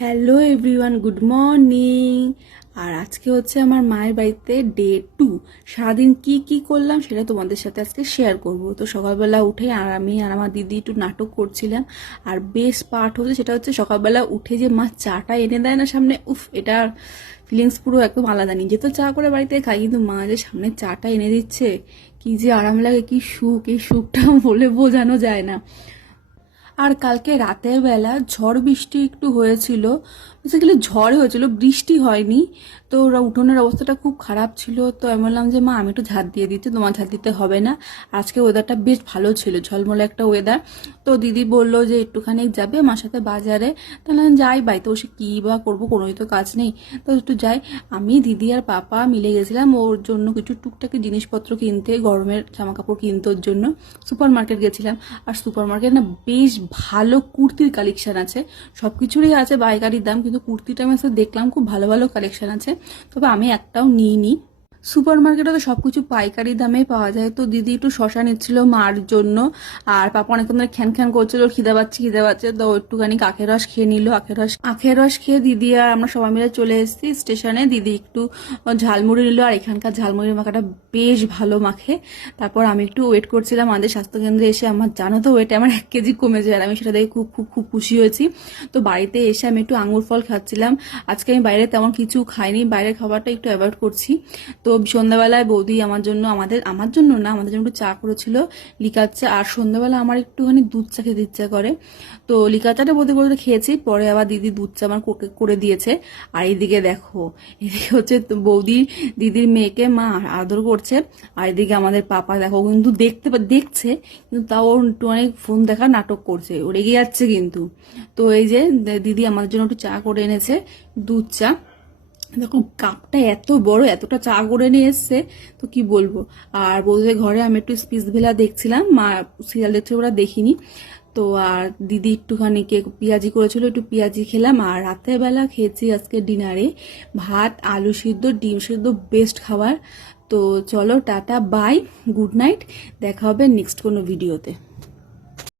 Hello everyone, good morning. আর আজকে হচ্ছে আমার মায়ের বাড়িতে ডে 2। সারাদিন কি কি করলাম সেটা তোমাদের সাথে আজকে শেয়ার করব। তো সকালবেলা উঠে আর আমি আর আমার দিদি একটু নাটক করছিলাম। আর বেস্ট পার্ট হচ্ছে সেটা হচ্ছে সকালবেলা উঠে যে মা চাটা এনে দেয় না সামনে, উফ, এটার ফিলিংস পুরো একদম আলাদা। নিজে তো চা করে বাড়িতে খাই, কিন্তু মা যে সামনে চাটা এনে দিচ্ছে, কি যে আরাম লাগে, কি সুখ! এই সুখটা বলে বোঝানো যায় না। আর কালকে রাতের বেলা ঝড় বৃষ্টি একটু হয়েছিল, বেসিক্যালি ঝড় হয়েছিল, বৃষ্টি হয়নি। তো ওরা উঠোনের অবস্থাটা খুব খারাপ ছিল। তো আমি বললাম যে মা, আমি একটু ঝাঁট দিয়ে দিচ্ছি, তোমার ঝাঁট দিতে হবে না। আজকে ওয়েদারটা বেশ ভালো ছিল, ঝলমলে একটা ওয়েদার। তো দিদি বললো যে একটুখানি যাবে আমার সাথে বাজারে। তাহলে আমি যাই, বাড়িতে বসে কী বা করবো, কোনোই তো কাজ নেই। তো একটু যাই। আমি, দিদি আর পাপা মিলে গেছিলাম ওর জন্য কিছু টুকটাকি জিনিসপত্র কিনতে, গরমের জামা কাপড় কিনতে ওর জন্য সুপার মার্কেট গেছিলাম। আর সুপার মার্কেট না বেশ ভালো কুর্তির কালেকশন আছে, সব কিছুরই আছে পাইকারি দাম, কিন্তু কুর্তিটা আমি দেখলাম খুব ভালো ভালো কালেকশন আছে। তবে আমি একটাও নিইনি। সুপার মার্কেটে তো সবকিছু পাইকারি দামে পাওয়া যায়। তো দিদি একটু শশা নিচ্ছিল মার জন্য, আর পাপা অনেকক্ষণ ধরে খ্যান খ্যান করছিল, খিদে পাচ্ছে খিদে পাচ্ছে। তো একটুখানি আখের রস খেয়ে নিল। আখের রস খেয়ে দিদি আর আমরা সবাই মিলে চলে এসেছি স্টেশনে। দিদি একটু ঝালমুড়ি নিল, আর এখানকার ঝালমুড়ির মাখাটা বেশ ভালো মাখে। তারপর আমি একটু ওয়েট করছিলাম আমাদের স্বাস্থ্যকেন্দ্রে এসে। আমার জানো তো ওয়েট আমার 1 কেজি কমেছে, আর আমি সেটা দেখে খুব খুব খুব খুশি হয়েছি। তো বাড়িতে এসে আমি একটু আঙুর ফল খাচ্ছিলাম। আজকে আমি বাইরে তেমন কিছু খাইনি, বাইরের খাবারটা একটু অ্যাভয়েড করছি। তো সন্ধ্যাবেলায় বৌদি আমার জন্য, আমার জন্য না, আমাদের জন্য একটু চা করেছিল, লিকার চা। আর সন্ধ্যাবেলা আমার একটুখানি দুধ চা খেতে ইচ্ছা করে। তো লিকার চাটা বৌদি করে খেয়েছি, পরে আবার দিদি দুধ চা আমার করে দিয়েছে। আর এইদিকে দেখো, এদিকে হচ্ছে বৌদি দিদির মেয়েকে মা আদর করছে। আর এদিকে আমাদের পাপা দেখো, কিন্তু দেখছে, কিন্তু তাও একটু অনেক ফোন দেখা নাটক করছে, ও রেগে যাচ্ছে কিন্তু। তো এই যে দিদি আমাদের জন্য একটু চা করে এনেছে, দুধ চা। দেখো কাপটা এত বড়, এতটা চা করে নিয়ে এসছে, তো কি বলবো। আর বৌদিদের ঘরে আমি একটু স্পিচ ভেলা দেখছিলাম, মা সিরিয়াল দেখছে, ওরা দেখিনি। তো আর দিদি একটুখানি পেঁয়াজি করেছিল, একটু পেঁয়াজি খেলাম। আর রাতের বেলা খেয়েছি আজকে ডিনারে ভাত, আলু সিদ্ধ, ডিম সিদ্ধ, বেস্ট খাবার। তো চলো, টাটা, বাই, গুড নাইট, দেখা হবে নেক্সট কোনো ভিডিওতে।